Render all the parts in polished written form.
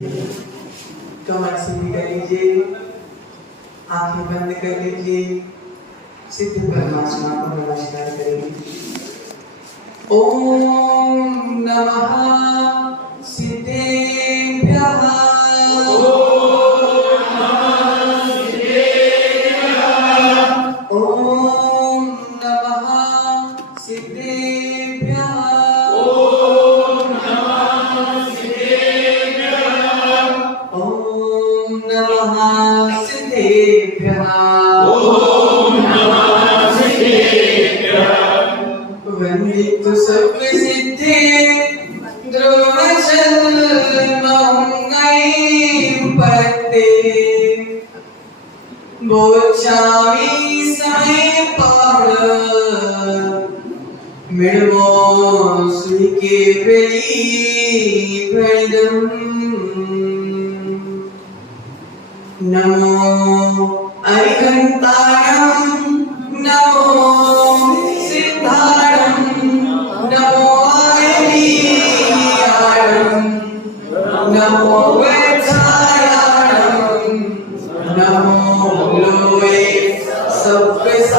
कमर सीधी कर लीजिए, आंखें बंद कर लीजिए, सिद्ध परमात्मा को नमस्कार करेंगे। ओम नमः सिद्धेभ्यः। ओम नमः सिद्धेभ्यः। ओम नमः सिद्धेभ्यः। वंदितु सर्वसिद्धे द्रोणचर्मङ्गैपते बोचामि समयपाल मिळवो सुखे फलिदम्। नमो अरिहन्तायं नमो सिद्धायं नमो आयर्यं नमो वैद्यायं नमो लोये सप्तसागुणम्।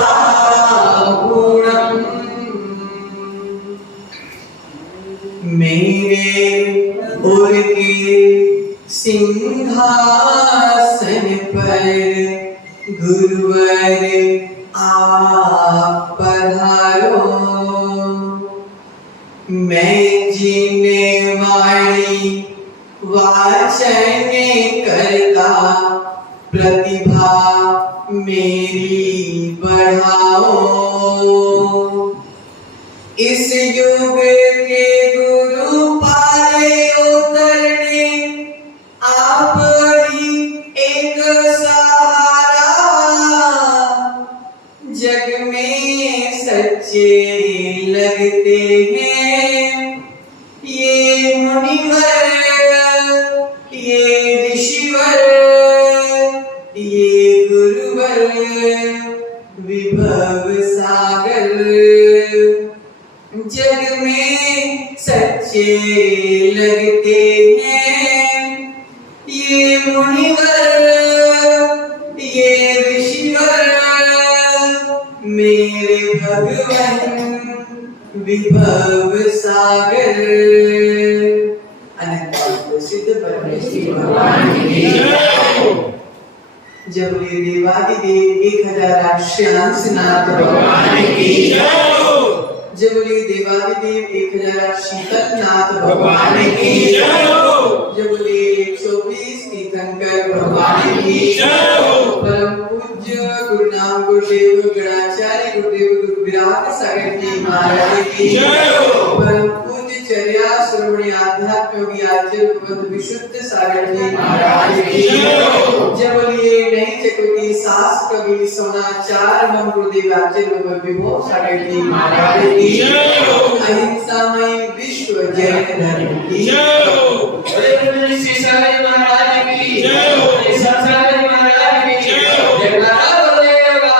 मेरे उर के सिंहासन पर गुरुवर आप पधारो। मैं जीने वाली वाचन करता प्रतिभा मेरी बढ़ाओ। इस युग के गुरु पाले उतरने आप ही एक सहारा। जग में सच्चे लगते हैं ये मुनिवर, ये ऋषिवर, ये गुरुवर विभव सागर। जग में सच्चे लगते हैं ये मुनिवर, ये ऋषिवर मेरे भगवान विभव सागर। अनंत सिद्ध परमेश्वर भगवान की जब ये देवादिदेव 1000 श्यामनाथ भगवान की जब बोले देवादिदेव 1000 शीतलनाथ भगवान की जब बोले 120 तीर्थंकर भगवान की परम पूज्य गुरुनाम गुरुदेव गणाचार्य गुरुदेव गुरु विराट सागर जी महाराज की परम पूज्य चर्या श्रवणी आध्यात्म योगी आचार्य भगवत विशुद्ध सागर जी महाराज की जब बोलिए नहीं चकोटी सास कवि सोनाचार मम गुरुदेव आचार्य भगवत विभो सागर जी महाराज की अहिंसामय विश्व जैन धर्म की श्री सागर महाराज की सागर महाराज की जयकारा बोलेगा।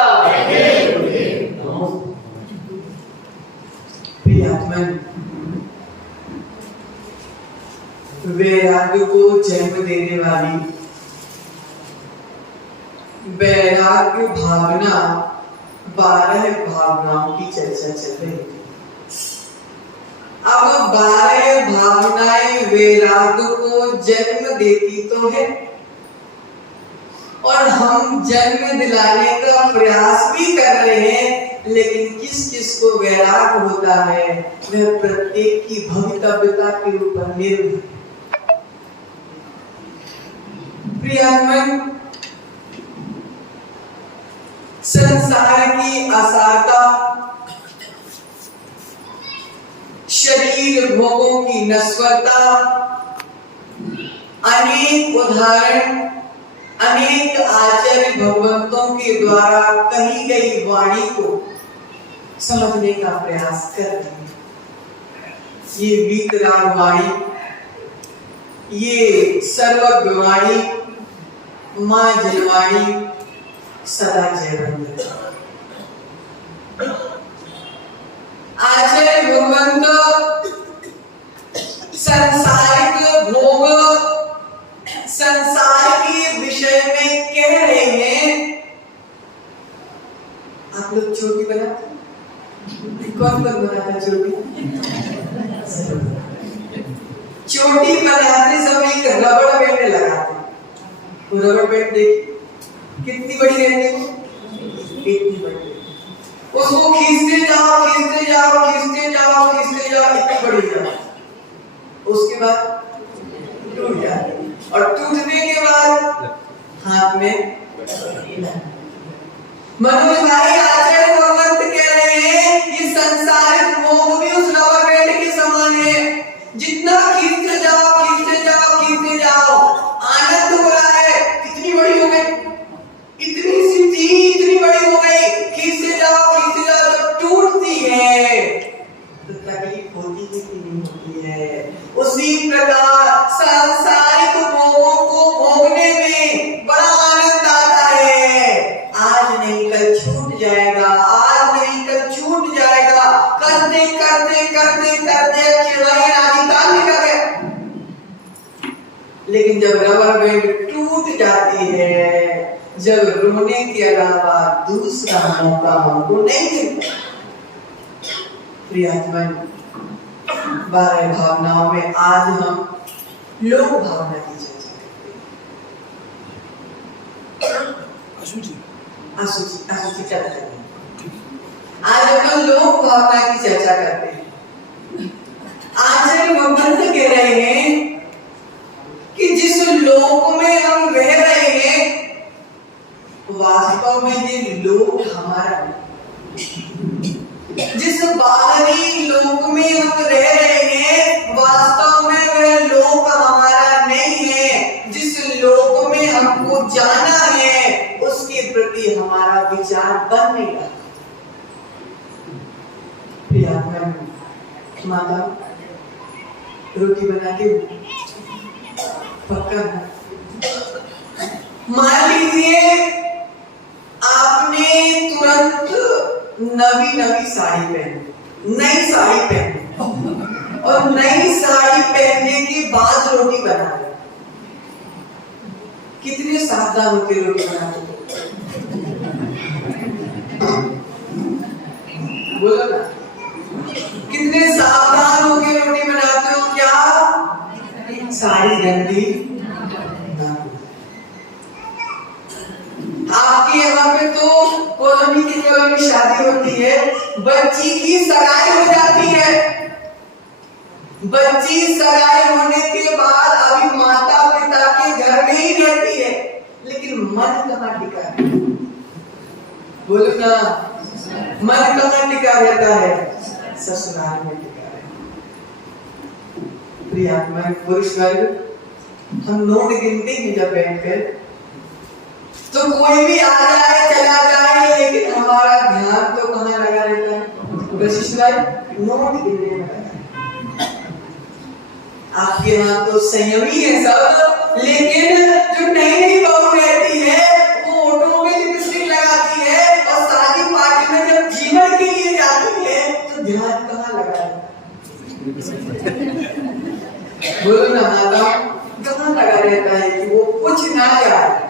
प्रियात्मन वैराग्य को जन्म देने वाली वैराग्य भावना 12 भावनाओं की चर्चा चल रही है। अब 12 भावनाएं वैराग्य को जन्म देती तो है और हम जन्म दिलाने का प्रयास भी कर रहे हैं, लेकिन किस किस को वैराग्य होता है वह प्रत्येक की भवितव्यता के ऊपर निर्भर। प्रियमन संसार की असारता, शरीर भोगों की नश्वरता, अनेक उदाहरण अनेक आचार्य भगवंतों के द्वारा कही गई वाणी को समझने का प्रयास कर रहे हैं। ये वीतराग वाणी, ये सर्वज्ञ वाणी, मां जनवाणी सदा जयवंत। आचार्य भगवंत संसारिक भोग चोटी बना, कौन कौन बनाता चोटी? चोटी बनाते समय एक रबड़ बैंड लगाते। वो रबड़ बैंड देखिए कितनी बड़ी रहती है, इतनी बड़ी। उसको खींचते जाओ खींचते जाओ खींचते जाओ खींचते जाओ, इतनी बड़ी जाओ, उसके बाद टूट जाती, और टूटने के बाद हाथ में। मनोज भाई आचार्य भगवंत कह रहे हैं ये संसारिक मोह भी उस रबर बैंड के समान है, जितना खींचते जाओ खींचते जाओ खींचते जाओ, आनंद हो रहा है। कितनी बड़ी हो गई, इतनी सी चीज इतनी बड़ी हो गई, खींचते जाओ जब टूटती है तो तकलीफ होती है कि नहीं होती है। उसी प्रकार सांसारिक मोहों को भोगने में बड़ा आनंद आता है। आज नहीं कल छूट जाएगा, आज नहीं कल छूट जाएगा, करते करते करते करते केवल आदिकाल निकल गए। लेकिन जब रबर बैंड टूट जाती है, जब रोने के अलावा दूसरा मौका हमको नहीं मिलता। प्रियतमन, 12 भावनाओं में आज हम लोक भावना की चर्चा करते हैं। अशुचि चर्चा करते हैं। आज हम लोक भावना की चर्चा करते हैं। आचार्य भगवंत कह रहे हैं कि जिस लोक में हम रह रहे हैं, वास्तव में ये लोक हमारा, जिस बाहरी लोक में हम रह रहे हैं, वास्तव में वह लोक हमारा नहीं है। जिस लोक में हमको जाना है, उसके प्रति हमारा विचार बनेगा। माता रोटी बना के पक्का, मान लीजिए आपने तुरंत नवी साड़ी पहनी, नई साड़ी पहनी, और नई साड़ी पहनने के बाद रोटी बना ली। कितने सावधान होकर रोटी बनाते हो? बोलो ना, कितने सावधान होकर रोटी बनाते हो? क्या साड़ी गंदी ना हो। आपके यहाँ पे तो कॉलोनी की कॉलोनी शादी होती है, बच्ची की सगाई हो जाती है। बच्ची सगाई होने के बाद अभी माता पिता के घर में ही रहती है, लेकिन मन कहाँ टिका है? बोलो ना, मन कहाँ टिका रहता है? ससुराल में टिका है। प्रियतमन पुरुष वर्ग, हम नोट गिनते हैं जब बैठकर, तो कोई भी आ जाए चला जाए, लेकिन हमारा ध्यान तो कहाँ लगा रहता है? वशिष्ठ भाई, नोट गिनने में लगा है। आपके यहाँ तो संयमी है सब, लेकिन जो नई नई बहू रहती है वो ऑटो में लिपस्टिक लगाती है, और शादी पार्टी में जब जीवन के लिए जाती है तो ध्यान कहाँ लगा है? बोलो ना माता, कहाँ लगा रहता है कि वो कुछ ना जाए।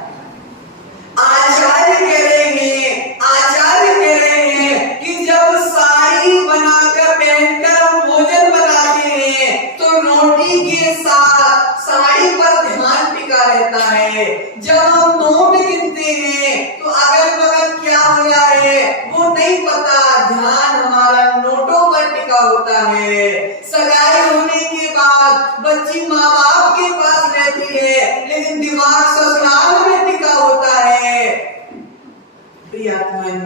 आचार्य कह रहे हैं कि जब साड़ी बनाकर पहनकर हम भोजन बनाते हैं, तो रोटी के साथ साड़ी पर ध्यान टिका रहता है। जब हम नोट गिनते हैं तो अगल बगल क्या हो रहा है वो नहीं पता, ध्यान हमारा नोटों पर टिका होता है। सगाई होने के बाद बच्ची माँ बाप के पास रहती है, लेकिन दिमाग ससुराल में टिका होता है। प्रियतमन,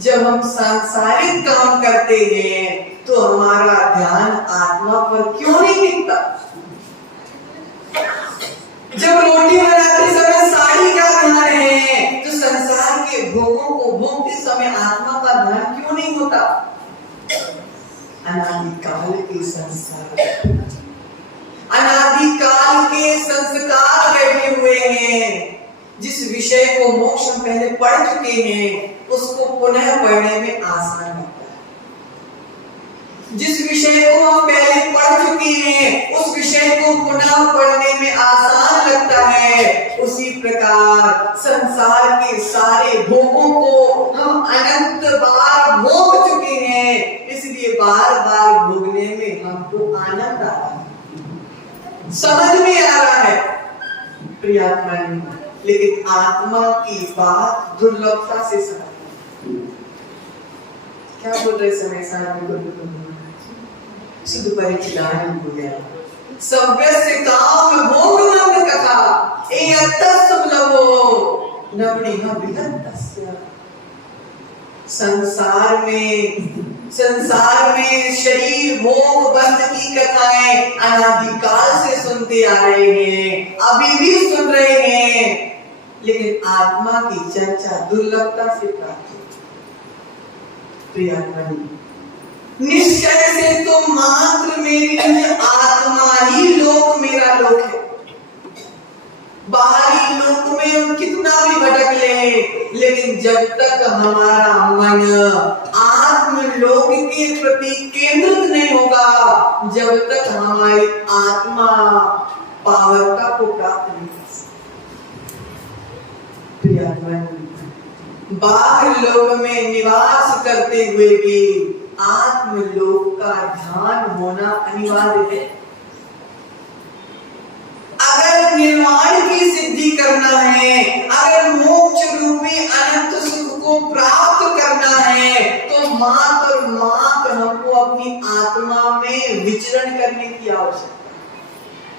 जब हम सांसारिक काम करते हैं तो हमारा ध्यान आत्मा पर क्यों नहीं टिकता? जब रोटी बनाते समय साड़ी का ध्यान है, तो संसार के भोगों को भोगते समय आत्मा का ध्यान क्यों नहीं होता? अनादिकाल के संसार, अनादिकाल के संस्कार बैठे हुए हैं। जिस विषय को मोक्ष में पहले पढ़ चुके हैं, उसको पुनः पढ़ने में आसान लगता है। जिस विषय को हम पहले पढ़ चुके हैं, उस विषय को पुनः पढ़ने में आसान लगता है। उसी प्रकार बार संसार के सारे भोगों को हम अनंत बार भोग चुके हैं, इसलिए बार बार भोगने में हमको आनंद आ रहा है, समझ में आ रहा है प्रियात्मा। लेकिन आत्मा की बात दुर्लभता से समझ। क्या बोल रहे समय शुद्ध परिचिदान हो गया सव्यस्य काम भोग मंद कथा ए अत्तसुलभो नवनीह विदत्तस्य। संसार में शरीर भोग बंद की कथाएं अनादिकाल से सुनते आ रहे हैं, अभी भी सुन रहे हैं, लेकिन आत्मा की चर्चा दुर्लभता से प्राप्त होती। प्रिय निश्चय से तो मात्र मेरी आत्मा ही लोक मेरा लोक है। बाहरी लोक में हम कितना भी भटक ले, लेकिन जब तक हमारा मन आत्मलोक के प्रति केंद्रित नहीं होगा, जब तक हमारी आत्मा पावरता को प्राप्त नहीं कर सकती। बाहर लोक में निवास करते हुए भी आत्मलोक का ध्यान होना अनिवार्य है। अगर निर्वाण की सिद्धि करना है, अगर मोक्ष रूपी अनंत सुख को प्राप्त करना है, तो मात्र हमको अपनी आत्मा में विचरण करने की आवश्यकता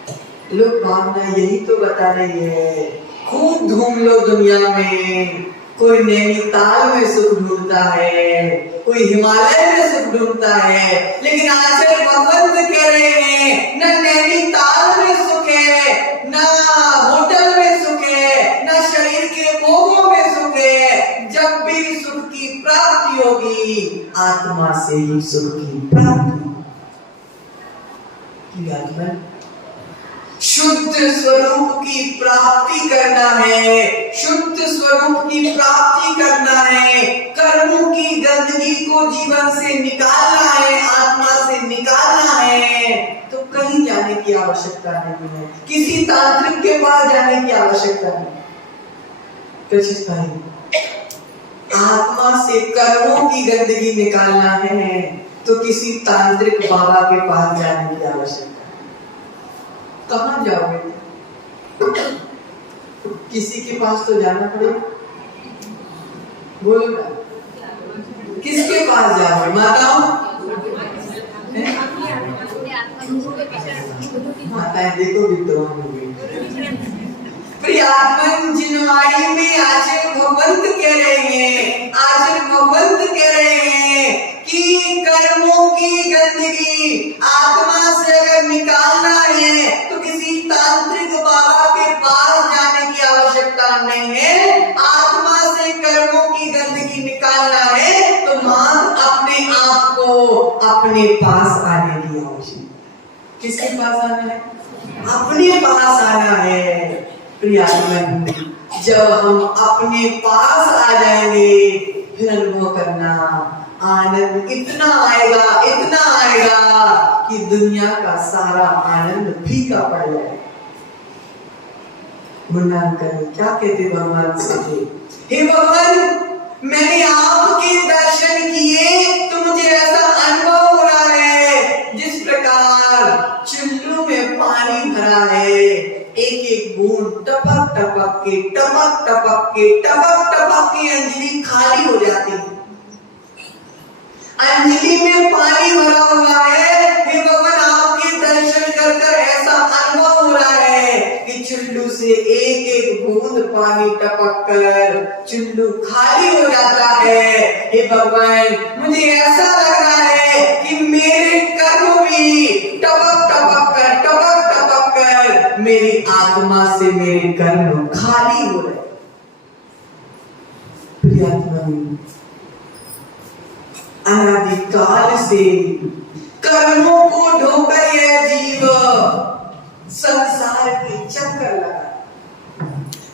है। लोक भावना यही तो बता रही है, खूब घूम लो दुनिया में। कोई नैनीताल में सुख ढूंढता है, कोई हिमालय में सुख ढूंढता है, लेकिन आचार्य भगवंत कह रहे हैं न नैनीताल में सुख है, न होटल में सुख है, न शरीर के भोगों में सुख है। जब भी सुख की प्राप्ति होगी, आत्मा से ही सुख की प्राप्ति होगी। शुद्ध स्वरूप की प्राप्ति करना है, शुद्ध स्वरूप की प्राप्ति करना है, कर्मों की गंदगी को जीवन से निकालना है, आत्मा से निकालना है, तो कहीं जाने की आवश्यकता नहीं है, किसी तांत्रिक के पास जाने की आवश्यकता नहीं। कशिश भाई, आत्मा से कर्मों की गंदगी निकालना है तो किसी तांत्रिक बाबा के पास जाने की आवश्यकता। कहां जाओगे? किसी के पास तो जाना पड़ेगा। बोलो ना, किसके पास जाओगे? माताओं, माताएं देखो विद्वान हो गई। प्रियात्मन जिनवाड़ी में आचार्य भगवंत कह रहे हैं, आचार्य भगवंत कह रहे हैं कि कर्मों की गंदगी आत्मा से अगर निकालना है तो किसी तांत्रिक बाबा के पास जाने की आवश्यकता नहीं है। आत्मा से कर्मों की गंदगी निकालना है तो मात्र अपने आप को अपने पास आने की आवश्यकता। किसके पास आना है? अपने पास आना है। प्रियात्मन, जब हम अपने पास आ जाएंगे, फिर अनुभव करना आनंद इतना आएगा कि दुनिया का सारा आनंद फीका पड़ जाएगा। मुन्नान करें, क्या कहते भगवान से? हे भगवान, मैंने आपके दर्शन किए तो मुझे ऐसा अनुभव हो रहा है जिस प्रकार चुल्लू में पानी भरा है, एक एक बूंद टपक टपक के अंजलि खाली हो जाती है। अंजलि में पानी भरा हुआ है। हे भगवान, आपके दर्शन कर ऐसा अनुभव हो रहा है कि चुल्लू से एक एक बूंद पानी टपक कर चुल्लू खाली हो जाता है। हे भगवान, मुझे ऐसा लग रहा है कि मेरे कर्म भी टपक टपक कर मेरी आत्मा से मेरे कर्म खाली हो रहे। प्रियात्मा, अनादिकाल से कर्मों को ढोकर यह जीव संसार के चक्कर लगा।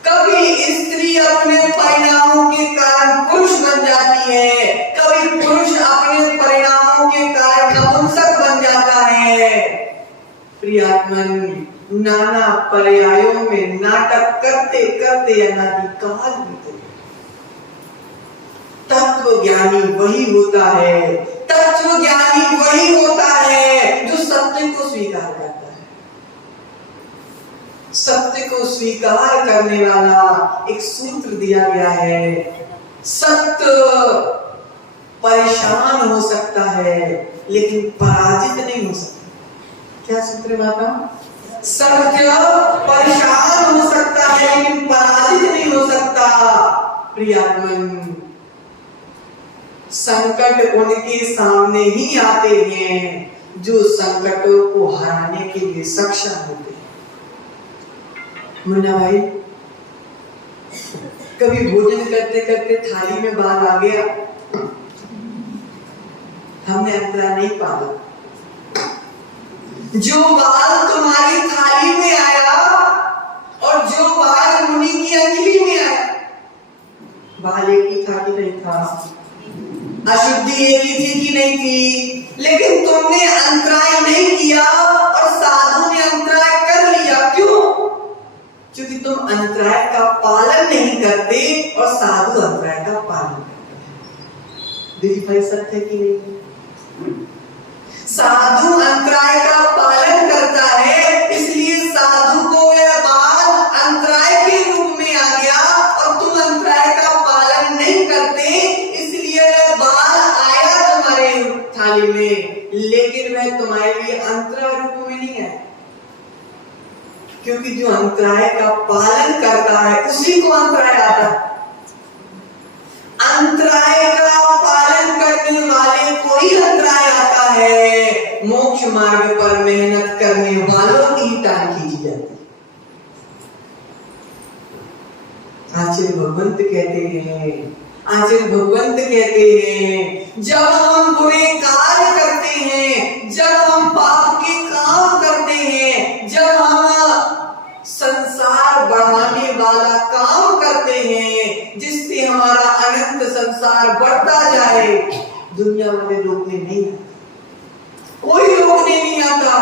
कभी स्त्री अपने परिणामों के कारण पुरुष बन जाती है, कभी पुरुष अपने परिणामों के कारण नपुंसक बन जाता है। प्रियात्मन, नाना पर्यायों में नाटक करते करते अनादिकाल बीते। तत्व ज्ञानी वही होता है, तत्व ज्ञानी वही होता है जो सत्य को स्वीकार करता है। सत्य को स्वीकार करने वाला एक सूत्र दिया गया है। सत्य परेशान हो सकता है लेकिन पराजित नहीं हो सकता। क्या सूत्र माता? सत्य परेशान हो सकता है लेकिन पराजित नहीं हो सकता। प्रियात्मन, संकट उनके सामने ही आते हैं जो संकटों को हराने के लिए सक्षम होते हैं। मुन्ना भाई, कभी भोजन करते करते थाली में बाल आ गया, हमने अंतरा नहीं पाला। जो बाल तुम्हारी थाली में आया और जो बाल मुनि की अंजलि में आया, बाल एक ही था कि नहीं था? अशुद्धि एक ही थी कि नहीं थी? लेकिन तुमने अंतराय नहीं किया और साधु ने अंतराय कर लिया। क्यों? क्योंकि तुम अंतराय का पालन नहीं करते और साधु अंतराय का पालन करते। देखिए भाई, सत्य कि नहीं? साधु अंतराय का पालन करता है, इसलिए साधु को वह बाल अंतराय के रूप में आ गया और तुम अंतराय का पालन नहीं करते, इसलिए वह बाल आया तुम्हारे थाली में, लेकिन वह तुम्हारे लिए अंतराय रूप में नहीं है। क्योंकि जो अंतराय का पालन करता है उसी को अंतराय आता है। अंतराय का पालन करने वाले को ही अंतराय आता है। मोक्ष मार्ग पर मेहनत करने वालों की ही टांग खींची जाती है। आचार्य भगवंत कहते हैं, जब हम बुरे कार्य करते हैं, जब हम पाप के काम करते हैं, जब हम संसार बढ़ाने वाला काम करते हैं जिससे हमारा अनंत संसार बढ़ता जाए, दुनिया वाले रोकने नहीं आते, कोई रोकने नहीं आता।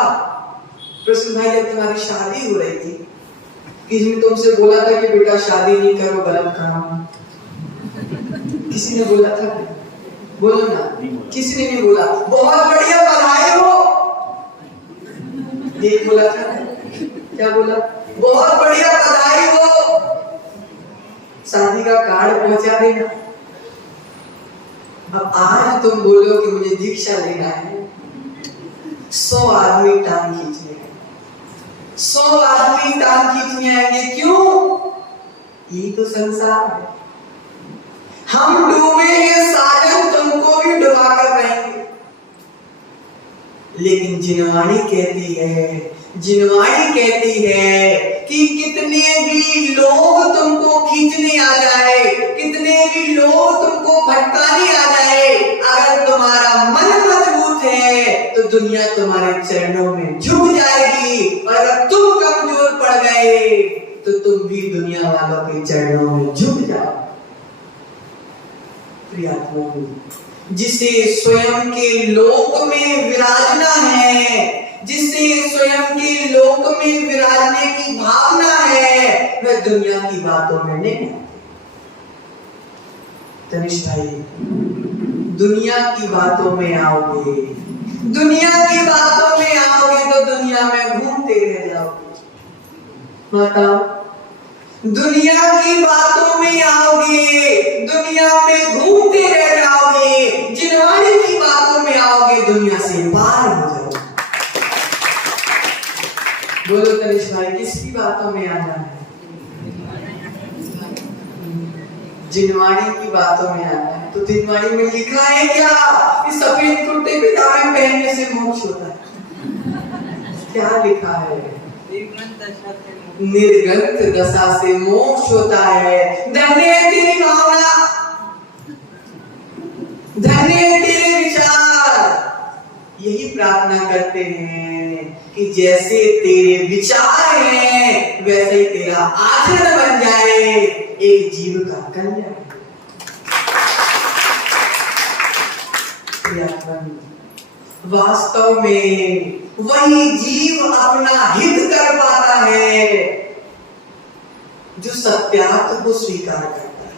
प्रश्न भाई, जब तुम्हारी शादी हो रही थी, किसी ने तुमसे बोला था कि बेटा शादी नहीं करो, गलत काम? किसी ने बोला था? बोलो ना, किसी ने नहीं बोला। बहुत बढ़िया, बधाई हो, ये बोला था। क्या बोला? बहुत बढ़िया, बधाई हो, शादी का कार्ड पहुंचा देना। अब आज तुम बोलो कि मुझे दीक्षा लेना है, 100 आदमी टांग खींचने हैं, 100 आदमी टांग खींचने आएंगे। क्यों? यही तो संसार है। हम डूबे हैं साजन, तुमको भी डुबा कर रहेंगे। लेकिन जिनवाणी कहती है कि कितने भी लोग तुमको खींचने आ जाए, कितने भी लोग तुमको भटकाने आ जाए, अगर तुम्हारा मन मजबूत है तो दुनिया तुम्हारे चरणों में झुक जाएगी, और अगर तुम कमजोर पड़ गए तो तुम भी दुनिया वालों के चरणों में झुक जाओ। प्रियात्माओं, जिसे स्वयं के लोक में विराजना है, जिसे स्वयं के लोक में विराजने की भावना है, वह दुनिया की बातों में नहीं आते। तनिष भाई, दुनिया की बातों में आओगे, दुनिया की बातों में आओगे तो दुनिया में घूमते रह जाओगे। माता, दुनिया की बातों में आओगे, दुनिया में घूमते रह जाओगे, जिनवाणी की बातों में आओगे, दुनिया से पार हो जाओगे। बोलो तनिष भाई, किसकी बातों में आना है? जिनवाणी की बातों में आना है। तो जिनवाणी में लिखा है क्या कि सफेद कुर्ते पजामे पहनने से मोक्ष होता है? क्या लिखा है? निर्गंत दशा से मोक्ष होता है। धन्य है तेरी भावना, धन्य है तेरे विचार। यही प्रार्थना करते हैं कि जैसे तेरे विचार हैं वैसे ही तेरा आचरण बन जाए, एक जीव का कल्याण। वास्तव में वही जीव अपना हित कर पाता है जो सत्यार्थ को स्वीकार करता है।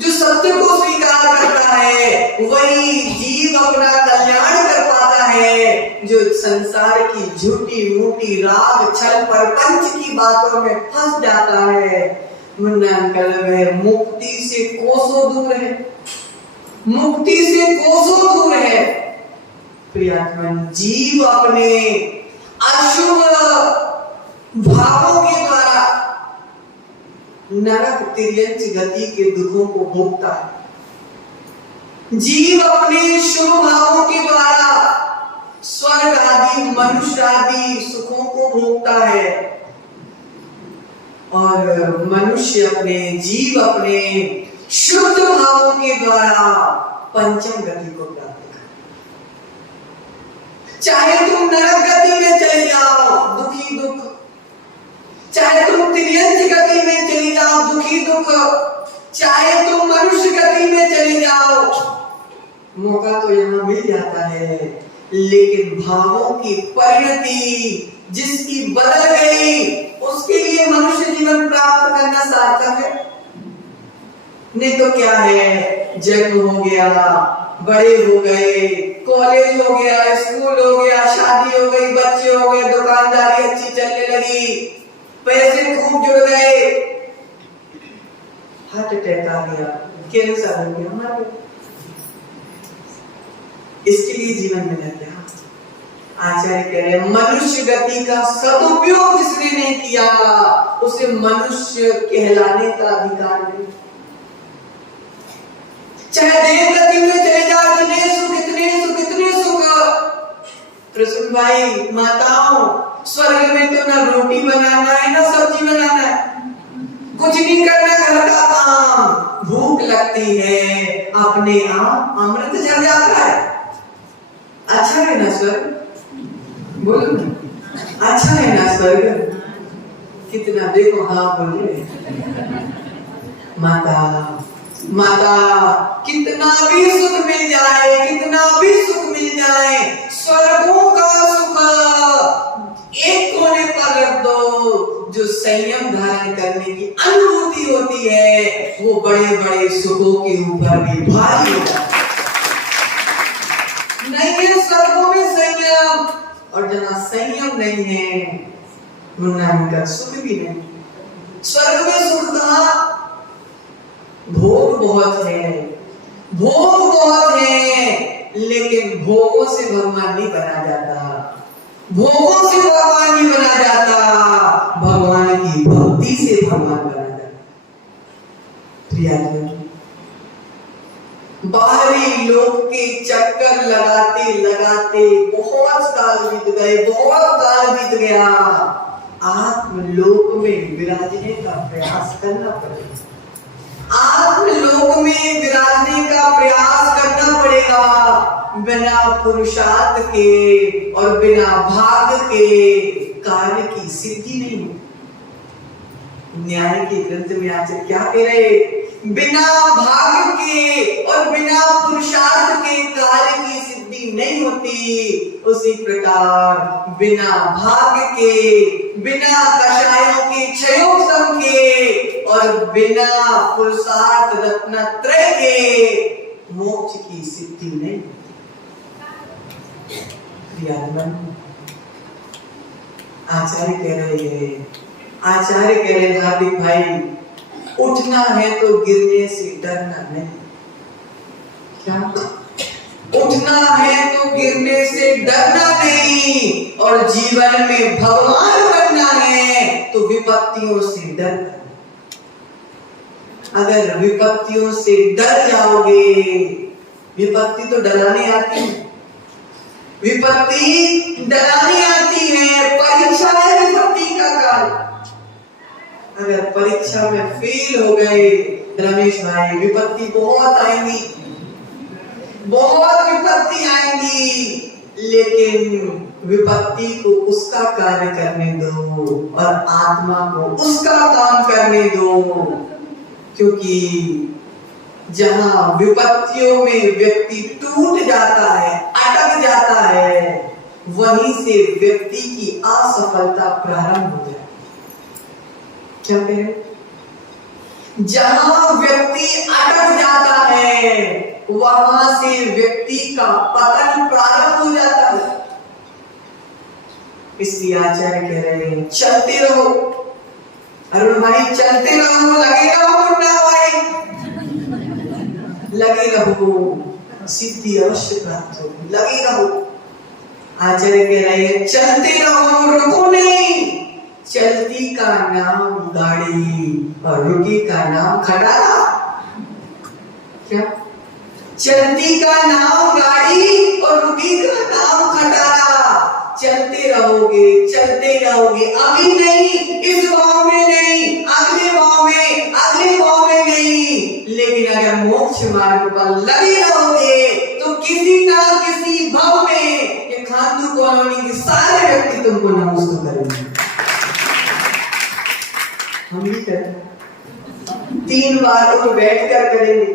जो सत्य को स्वीकार करता है वही जीव अपना कल्याण कर पाता है। जो संसार की झूठी मूठी राग छल प्रपंच की बातों में फंस जाता है, वह मुक्ति से कोसों दूर है। मुक्ति से कोसों दूर है। प्रियतम, जीव अपने अशुभ भावों के द्वारा नरक तिर्यंच गति के दुखों को भोगता है। जीव अपने शुभ भावों के द्वारा स्वर्ग आदि मनुष्य आदि सुखों को भोगता है और मनुष्य जीव अपने शुद्ध भावों के द्वारा पंचम गति को प्राप्त करता है। चाहे तुम नरक गति में चले जाओ दुखी दुख, चाहे तुम तिर्यंच गति में चली जाओ दुखी दुख, चाहे तुम मनुष्य गति में चले जाओ, मौका तो यहाँ मिल जाता है। लेकिन भावों की परिणति जिसकी बदल गई उसके लिए मनुष्य जीवन प्राप्त करना सार्थक है। नहीं तो क्या है, जन्म हो गया, बड़े हो गए, कॉलेज हो गया, स्कूल हो गया, शादी हो गई, बच्चे हो गए, दुकानदारी अच्छी चलने लगी, पैसे खूब जुड़ गए, हार्ट अटैक आ गया, कैंसर हो गया हमारे। इसके लिए जीवन मिला क्या? आचार्य कह रहे हैं मनुष्य गति का सदुपयोग जिसने नहीं किया उसे मनुष्य कहलाने का अधिकार नहीं। चाहे देव गति में चले जाओ, कितने सुख इतने सुख इतने सुख। प्रसून भाई माताओं, स्वर्ग में तो ना रोटी बनाना है ना सब्जी बनाना है, कुछ नहीं करना घर का काम। भूख लगती है अपने आप अमृत झड़ जाता है। अच्छा है ना स्वर्ग? बोलो अच्छा है ना स्वर्ग? कितना देखो हाँ बोल रहे। माता कितना भी सुख मिल जाए, कितना भी सुख मिल जाए, स्वर्गों का सुख एक कोने पर रख दो। जो संयम धारण करने की अनुभूति होती है वो बड़े बड़े सुखों के ऊपर भी भारी होता है। नहीं है स्वर्गों में संयम, और जहाँ संयम नहीं है उनका सुख भी नहीं। स्वर्ग में सुख कहाँ? भोग बहुत है, भोग बहुत है, लेकिन भोगों से भगवान नहीं बना जाता। भोगों से भगवान नहीं बना जाता, भगवान की भक्ति से भगवान बना जाता। प्रियजन, बाहरी लोक के चक्कर लगाते लगाते बहुत साल बीत गए, बहुत साल बीत गया। आत्मलोक में विराजने का प्रयास करना पड़ेगा। आत्मलोक में विराजने का प्रयास करना पड़ेगा। बिना पुरुषार्थ के और बिना भाग्य के कार्य की सिद्धि नहीं होती। न्याय के ग्रंथ में आचार्य क्या कह रहे? बिना भाग्य के और बिना पुरुषार्थ के कार्य की सिद्धि नहीं होती। उसी प्रकार बिना भाग्य के, बिना कषायों के क्षयोग सम के और बिना पुरुषार्थ रत्नत्रय के मोक्ष की सिद्धि नहीं होती। आचार्य कह रहे हैं, आचार्य कह रहे हैं हार्दिक भाई, उठना है तो गिरने से डरना नहीं। क्या? उठना है तो गिरने से डरना नहीं, और जीवन में भगवान बनना है तो विपत्तियों से डरना। अगर विपत्तियों से डर जाओगे, विपत्ति तो डराने आती है, विपत्ति डराने आती है। परीक्षा है विपत्ति का काल। अगर परीक्षा में फेल हो गए रमेश भाई, विपत्ति बहुत आएंगी, बहुत विपत्ति आएंगी, लेकिन विपत्ति को उसका कार्य करने दो और आत्मा को उसका काम करने दो। क्योंकि जहां विपत्तियों में व्यक्ति टूट जाता है, अटक जाता है, वहीं से व्यक्ति की असफलता प्रारंभ हो जाती है। क्या कह रहे? जहां व्यक्ति अटक जाता है वहां से व्यक्ति का पतन प्रारंभ हो जाता है। इसलिए आचार्य कह रहे हैं चलते रहो। अरुण भाई चलते रहो, लगे रहो मुन्ना भाई, लगे रहो, सिद्धि अवश्य प्राप्त होगी, लगे रहो। आचार्य कह रहे हैं चलते रहो, रुको नहीं। चलती का नाम गाड़ी और रुकी का नाम खटारा। क्या? चलती का नाम गाड़ी और रुकी का नाम खटारा। चलते रहोगे, चलते रहोगे, अभी नहीं, इस भाव में नहीं, अगले भाव में, अगले भाव में नहीं, लेकिन अगर मोक्ष मार्ग पर लगे रहोगे तो किसी ना किसी भाव में ये खानदू कॉलोनी के सारे व्यक्ति तुमको नमस्कार करेंगे। हम भी करते 3 बार तो बैठ कर करेंगे,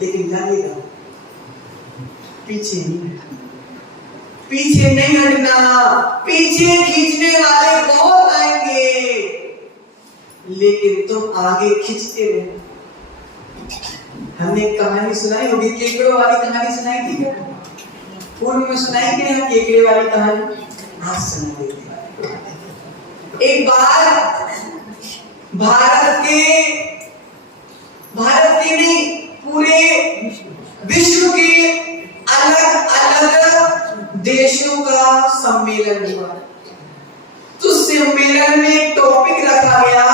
लेकिन लगेगा पीछे नहीं, पीछे नहीं हटना। पीछे खींचने वाले बहुत आएंगे, लेकिन तुम आगे खींचते रहो। हमने एक कहानी सुनाई होगी, केकड़े वाली कहानी सुनाई थी क्या? पूर्व में सुनाई कि हम केकड़े वाली कहानी आज सुना देते। एक बार भारत के नहीं पूरे विश्व के अलग अलग देशों का सम्मेलन हुआ। तो सम्मेलन में एक टॉपिक रखा गया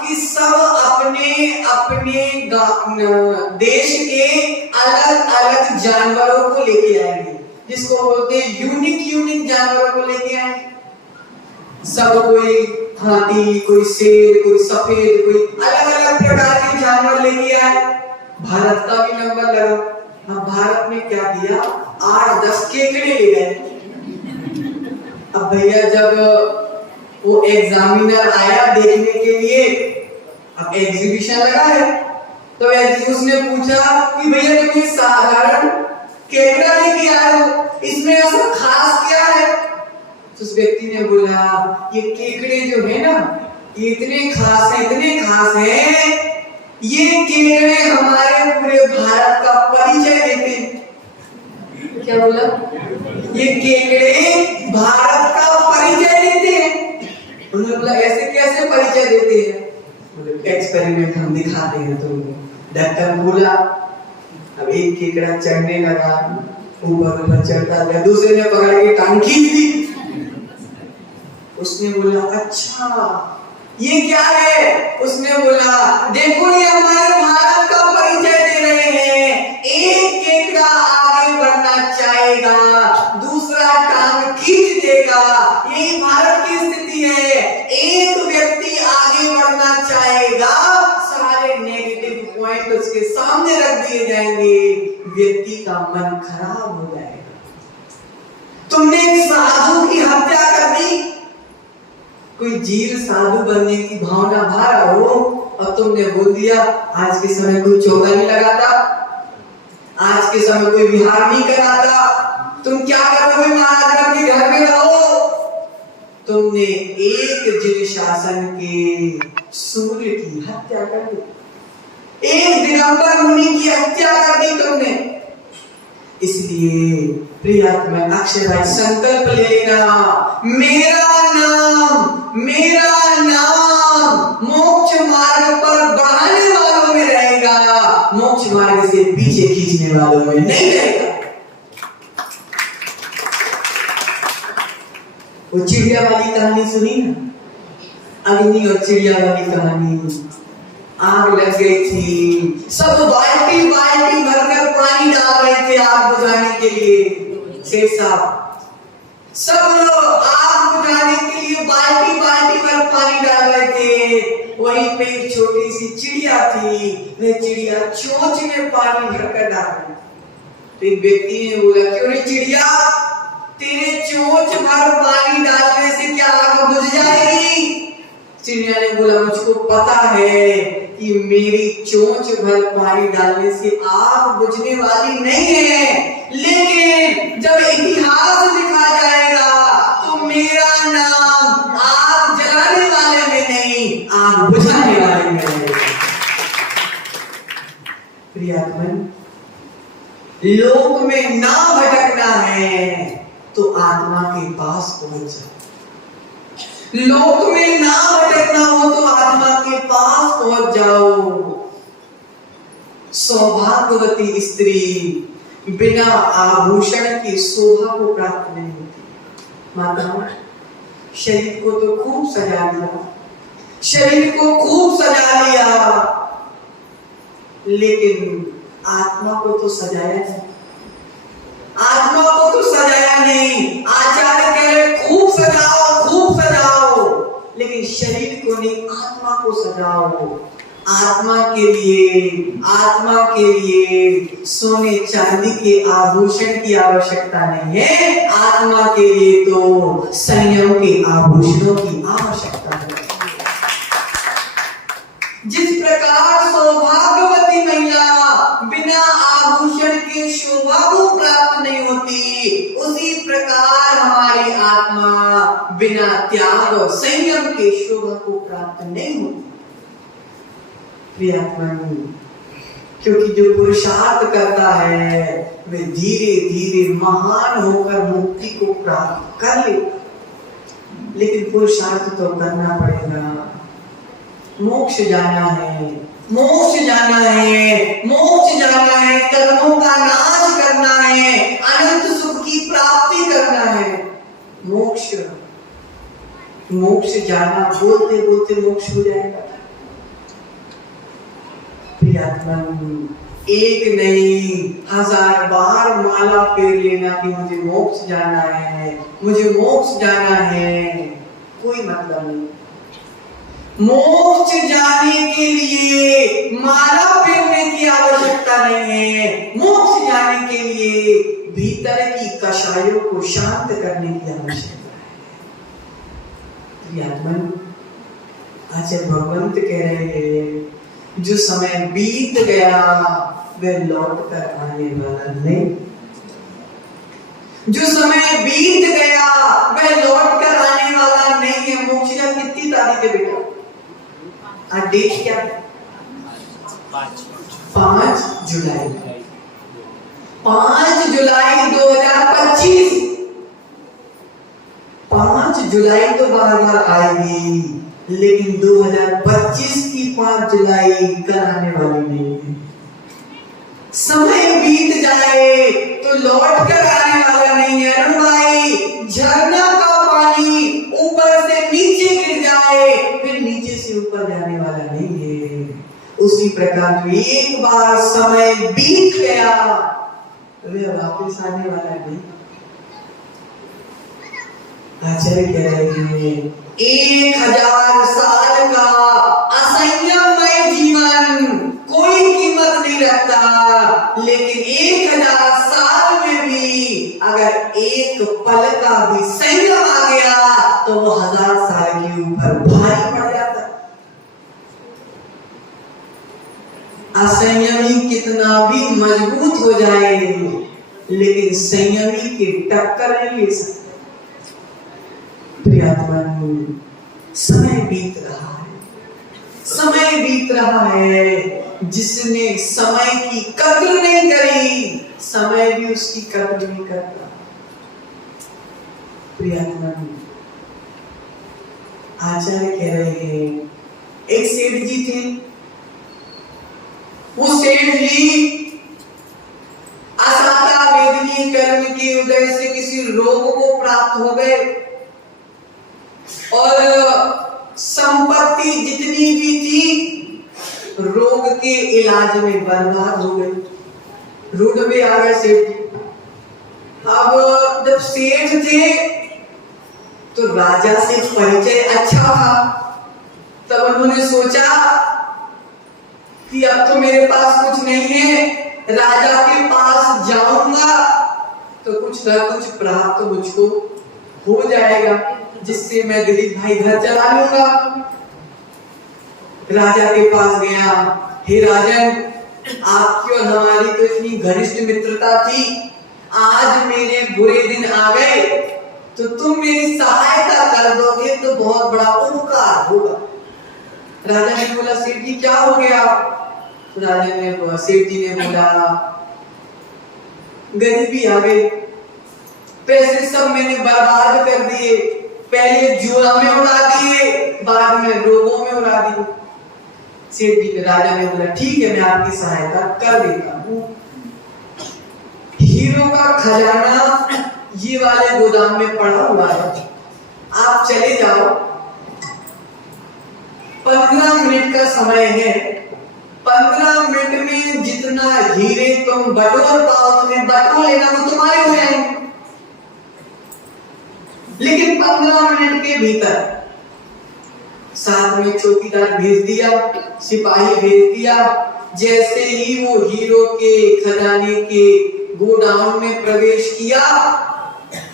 कि सब अपने अपने देश के अलग अलग जानवरों को लेके आएंगे, जिसको बोलते हैं यूनिक जानवरों को लेके आए। सब कोई हाथी, कोई शेर, कोई सफेद, कोई अलग अलग प्रकार के जानवर लेके आए। भारत का भी नंबर लगा। अब भारत ने क्या किया, 8-10 केकड़े ले गए। अब भैया जब वो एग्जामिनर आया देखने के लिए, अब एग्जीबिशन लगा है, तो उसने पूछा कि भैया तुम ये साधारण केकड़ा लेके आए हो, इसमें ऐसा खास क्या है? तो उस व्यक्ति ने बोला ये केकड़े जो है ना, ये इतने खास हैं, ये केकड़े हमारे पूरे भारत का परिचय देते हैं। क्या बोला? ये केकड़े भारत का परिचय देते हैं। उन्होंने बोला ऐसे कैसे परिचय देते हैं? बोले एक्सपेरिमेंट हम दिखाते हैं तुमको। डॉक्टर बोला, अब एक केकड़ा चढ़ने लगा, ऊपर चढ़ता गया, दूसरे ने पकड़ के टांग खींच दी। उसने बोला अच्छा ये क्या है? उसने बोला देखो ये हमारे भारत का परिचय दे रहे हैं। एक केकड़ा आगे बढ़ना चाहेगा, दूसरा टांग खींच देगा, यही भारत की स्थिति है। एक व्यक्ति आगे बढ़ना चाहेगा, सारे नेगेटिव पॉइंट उसके सामने रख दिए जाएंगे, व्यक्ति का मन खराब हो जाएगा। तुमने एक साधु की हत्या कर दी, कोई जीव साधु बनने की भावना भरा हो और तुमने बोल दिया आज के समय कोई चौका नहीं लगाता, आज के समय कोई विहार नहीं कराता, तुम क्या करोगे महाराज अपने घर में रहो। तुमने एक जिन शासन के सूर्य की हत्या कर दी, एक दिगंबर मुनि की हत्या कर दी तुमने। इसलिए प्रियात्मा अक्षय भाई संकल्प ले लेना, मेरा नाम मोक्ष मार्ग पर बढ़ाने वालों में रहेगा, मोक्ष मार्ग से पीछे खींचने वालों में नहीं रहेगा। वो चिड़िया वाली कहानी सुनी ना, अग्नि और चिड़िया वाली कहानी। आग लग गई थी, सब बाल्टी भरकर पानी डाल रहे थे आग बुझाने के लिए। शेर साहब सब आग बुझाने के लिए बाल्टी भर पानी डाल रहे थे। वहीं पे एक छोटी सी चिड़िया थी, वह चिड़िया चोंच में पानी भरकर डाल रही। तो एक व्यक्ति ने बोला क्यों रे चिड़िया, तेरे चोंच भर पानी डालने से क्या आग बुझ जाएगी? चिड़िया ने बोला मुझको पता है कि मेरी चोंच भर पानी डालने से आग बुझने वाली नहीं है, लेकिन जब इतिहास लिखा जाएगा तो मेरा नाम आग जलाने वाले में नहीं, आग बुझाने वाले में है। प्रियतम, लोक में ना भटकना है तो आत्मा के पास पहुंच जाओ। लोक में ना भटकना हो तो आत्मा के पास पहुंच जाओ। सौभाग्यवती स्त्री बिना आभूषण की शोभा को प्राप्त नहीं होती। माता, शरीर को तो खूब सजा लिया, शरीर को खूब सजा लिया, लेकिन आत्मा को तो सजाया नहीं। आत्मा को तो सजाया नहीं। आचार्य कह रहे खूब सजाओ, खूब सजाओ, लेकिन शरीर को नहीं, आत्मा को सजाओ। आत्मा के लिए सोने चांदी के आभूषण की आवश्यकता नहीं है, आत्मा के लिए तो संयम के आभूषणों की आवश्यकता है। जिस प्रकार सौभाग्यवती महिला बिना आभूषण के शोभा को प्राप्त नहीं होती, उसी प्रकार हमारी आत्मा बिना त्याग और संयम के शोभा को प्राप्त नहीं होती। प्रियतमा, क्योंकि जो पुरुषार्थ करता है वे धीरे धीरे महान होकर मुक्ति को प्राप्त कर लेगा, लेकिन पुरुषार्थ तो करना पड़ेगा। मोक्ष जाना है, मोक्ष जाना है, मोक्ष जाना है, कर्मों का नाश करना है, अनंत सुख की प्राप्ति करना है। मोक्ष जाना, बोलते बोलते मोक्ष हो जाएगा। प्रियतमा, एक नहीं 1000 बार माला फेर लेना कि मुझे मोक्ष जाना है, मुझे मोक्ष जाना है, कोई मतलब नहीं। मोक्ष जाने के लिए माला फेरने की आवश्यकता नहीं है। मोक्ष जाने के लिए भीतर की कषायों को शांत करने की आवश्यकता है। आचार्य भगवंत कह रहे हैं, जो समय बीत गया वह लौट कर आने वाला नहीं। जो समय बीत गया वह लौट कर आने वाला नहीं है। मोक्ष का कितनी तारीख है बेटा? आज डेट क्या है? 5 जुलाई 2025। 5 जुलाई तो बार-बार आएगी, लेकिन 2025 की 5 जुलाई कराने वाली नहीं है। समय बीत जाए तो लौट कर आने वाला नहीं है। अरुण भाई, झरना का पानी ऊपर से नीचे गिर जाए फिर नीचे से ऊपर जाने वाला नहीं है। उसी प्रकार एक बार समय बीत गया तो वह वापस आने वाला नहीं। आचार्य कह रहे हैं, 1000 साल का असंयममय जीवन कोई कीमत नहीं रखता, लेकिन 1000 साल में भी अगर एक पल का भी संयम आ गया तो वो 1000 साल के ऊपर भारी पड़ जाता। असंयमी कितना भी मजबूत हो जाए, लेकिन संयमी की टक्कर नहीं ले सकते। प्रियतमा, समय बीत रहा है, समय बीत रहा है। जिसने समय की कद्र नहीं करी, समय भी उसकी कद्र नहीं करता। प्रियतमा, आचार्य कह रहे हैं, एक सेठ जी थे। वो सेठ जी असाता वेदनीय कर्म के उदय से किसी रोग को प्राप्त हो गए और संपत्ति जितनी भी थी रोग के इलाज में बर्बाद हो गई। रोड पे आ गए सेठ। अब जब सेठ थे तो राजा से परिचय अच्छा था, तब उन्होंने सोचा कि अब तो मेरे पास कुछ नहीं है, राजा के पास जाऊंगा तो कुछ ना कुछ प्राप्त मुझको हो जाएगा, जिससे मैं दिलीप भाई घर चला लूंगा। राजा के पास गया, हे राजन, आपकी और हमारी तो इतनी घनिष्ठ मित्रता थी, आज मेरे बुरे दिन आ गए तो तुम मेरी सहायता कर दोगे तो बहुत बड़ा उपकार होगा। राजा ने बोला, सेठ जी क्या हो गया? तो सेठ जी ने बोला, गरीबी आ गई, पैसे सब मैंने बर्बाद कर दिए, पहले जुआ में उड़ा दिए, बाद में रोगों में उड़ा दिए। सेठ जी ने, राजा ने बोला, ठीक है, मैं आपकी सहायता कर देता हूँ। हीरो का खजाना ये वाले गोदाम में पड़ा हुआ है, आप चले जाओ, 15 मिनट का समय है, 15 मिनट में जितना हीरे तुम बटोर पाओ तुम्हें बटोर लेना, वो तुम्हारे हो जाएंगे। लेकिन 15 मिनट के भीतर साथ में चौकीदार भेज दिया, सिपाही भेज दिया। जैसे ही वो हीरो के खजाने के गोडाउन में प्रवेश किया,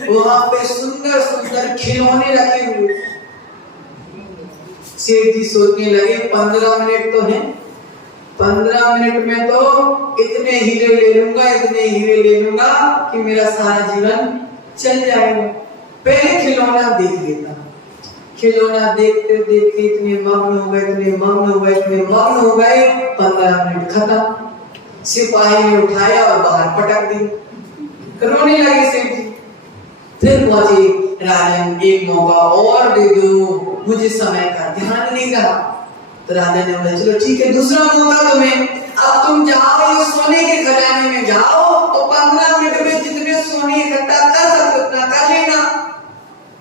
वहां पे सुंदर सुंदर खिलौने रखे हुए। सेठ जी सोचने लगे, 15 मिनट तो है, 15 मिनट में तो इतने हीरे ले लूंगा, इतने हीरे ले लूंगा कि मेरा सारा जीवन चल जाएगा। पहले खिलौना देख लेता। खिलौना देखते देखते इतने मग्न हो गए, इतने मग्न हो गए, इतने मग्न हो गए, 15 मिनट खत्म। सिपाही ने उठाया और बाहर पटक दी। रोने लगे सेठ जी। फिर पहुंचे, राजन एक मौका और दे दो, मुझे समय का ध्यान नहीं रहा। तो राजा ने बोला, चलो ठीक है, दूसरा मौका तुम्हें, अब तुम जाओ ये सोने के खजाने में जाओ, तो 15 मिनट में जितने सोने इकट्ठा कर सकते उतना कर लेना।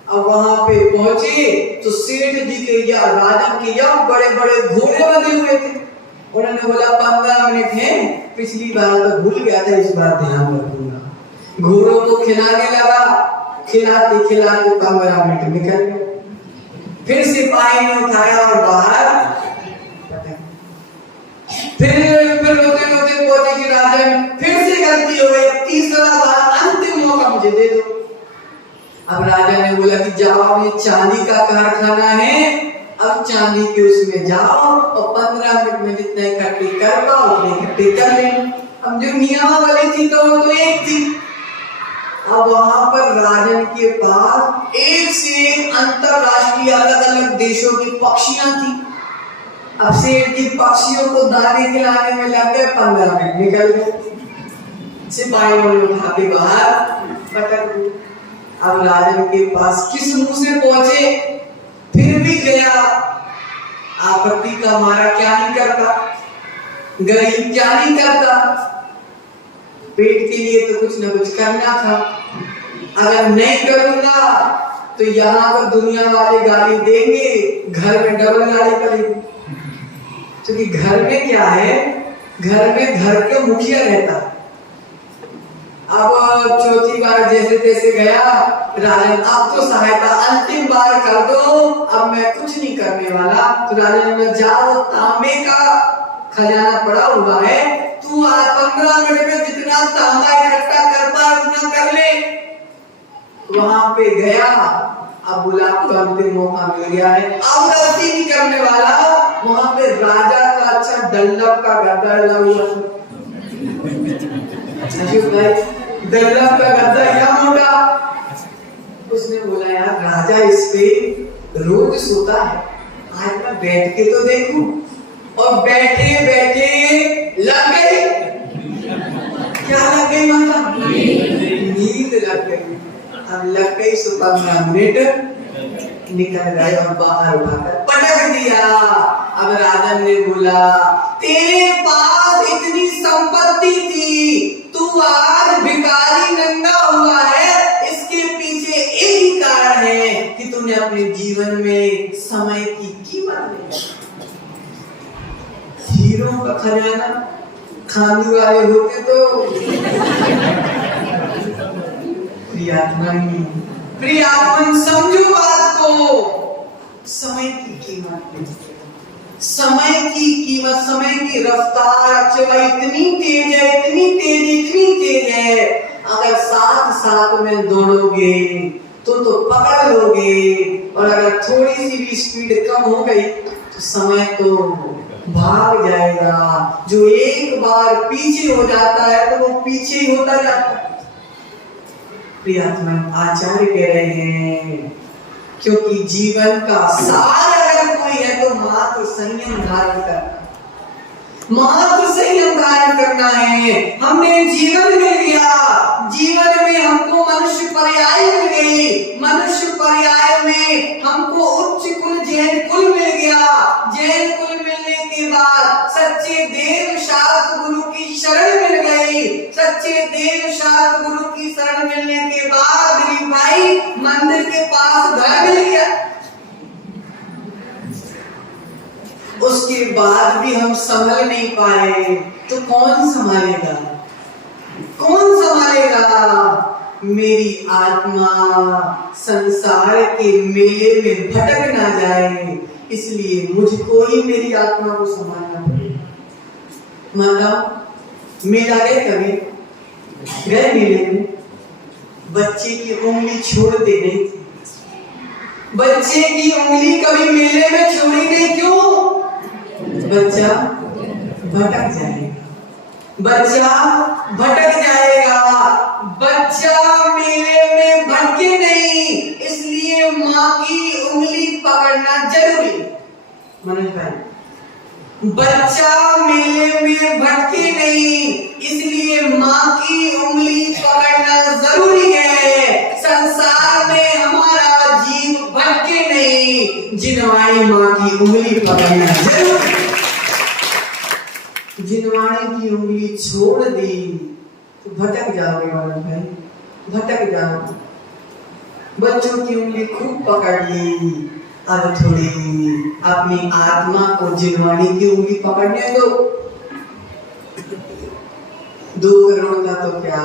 अब वहां पे पहुंचे तो सेठ जी के या राजन के या बड़े बड़े घोड़े बंधे हुए थे। उन्होंने बोला, 15 मिनट है, पिछली बार तो भूल गया था, इस बार ध्यान रखूंगा। घोड़ों को खिलाने लगा, खिलाते खिलाते 15 मिनट निकल गए। फिर सिपाही ने उठाया और बाहर फिर रोते रोते पहुंचे कि राजन फिर से गलती हो गई, तीसरा बार अंतिम मौका मुझे दे दो। अब राजा ने बोला कि जाओ, ये चांदी का कारखाना है, अब चांदी के उसमें जाओ और 15 मिनट में जितने इकट्ठे कर पाओ उतने इकट्ठे कर लें। अब जो नियमावली थी तो वो तो एक थी। अब वहां पर राजन के पास एक से एक अंतरराष्ट्रीय अलग अलग देशों की पक्षियां थी। अब सेठ जी पक्षियों को दाने खिलाने में लग गए, 15 मिनट निकल गए। सिपाहियों ने उठा के बाहर पटक दी। अब राजन के पास किस मुंह से पहुंचे, फिर भी गया, आपत्ति का मारा क्या नहीं करता, गरीब क्या नहीं करता, पेट के लिए तो कुछ न कुछ करना था। अगर नहीं करूंगा तो यहाँ पर दुनिया वाले गाली देंगे, घर में डबल गाली पड़ेगी। क्योंकि घर में क्या है, घर में घर के मुखिया रहता। अब चौथी बार जैसे तैसे गया, राजन अब तो सहायता अंतिम बार कर दो, अब मैं कुछ नहीं करने वाला। तो राजन ने जाओ, तांबे का खजाना पड़ा हुआ है, तू आज 15 मिनट में जितना तांबा इकट्ठा कर पा उतना कर ले। वहां पे गया, अब बोला तो अंतिम मौका मिल गया है, अब गलती नहीं करने वाला। वहां पे राजा का अच्छा डल्लभ का गद्दा लगा हुआ था। डल्लभ का गद्दा या मोटा। उसने बोला, यार राजा इस पे रोज सोता है, आज मैं बैठ के तो देखूं। और बैठे बैठे लग गई, क्या लग गई माता? नींद लग गई। अब लग गई, 15 मिनट निकल गए और बाहर उठाकर पटक दिया। अब राजन ने बोला, तेरे पास इतनी संपत्ति थी, तू आज भिखारी नंगा हुआ है, इसके पीछे एक ही कारण है कि तूने अपने जीवन में समय की कीमत नहीं। हीरो का खजाना खाने वाले होते तो प्रियात्मन समझो बात को, समय की कीमत, समय की कीमत, समय की रफ्तार अक्षय इतनी तेज है, इतनी तेज है, अगर साथ साथ में दौड़ोगे तो पकड़ लोगे, और अगर थोड़ी सी भी स्पीड कम हो गई तो समय तो भाग जाएगा। जो एक बार पीछे हो जाता है तो वो पीछे ही होता जाता है। प्रियतम आचार्य कह रहे हैं, क्योंकि जीवन का सार अगर कोई है तो मात्र संयम धारण करना, मात्र संयम धारण करना है। हमने जीवन मिल गया, जीवन में हमको मनुष्य पर्याय मिल गई, मनुष्य पर्याय में हमको उच्च कुल जैन कुल मिल गया। जैन कुल मिलने के बाद सच्चे देव शास्त्र गुरु की शरण मिल गई। सच्चे देव शास्त्र गुरु की शरण मिलने के बाद दिलीप भाई मंदिर के पास घर मिल गया। उसके बाद भी हम संभल नहीं पाए तो कौन संभालेगा, कौन संभालेगा? मेरी आत्मा संसार के मेले में भटक ना जाए, इसलिए मुझको ही मेरी आत्मा को संभालना पड़ेगा। मतलब मेला गए, कभी गए मेले में, बच्चे की उंगली छोड़ते नहीं थे। बच्चे की उंगली कभी मेले में छोड़ी नहीं, क्यों? बच्चा भटक जाएगा, बच्चा भटक जाएगा। बच्चा मेले में भटके नहीं, इसलिए माँ की उंगली पकड़ना जरूरी। मनोज भाई, बच्चा मेले में भटके नहीं, इसलिए माँ की उंगली पकड़ना जरूरी है। संसार में हमारा जीव भटके नहीं, जिनवाणी माँ की उंगली पकड़ना जरूरी। जिनवाणी की उंगली छोड़ दी तो भटक जाओगे मनोज भाई, भटक जाओगे। बच्चों की उंगली खूब पकड़ ली, अब थोड़ी अपनी आत्मा को जिनवाणी की उंगली पकड़ने दो। 2 करोड़ का तो क्या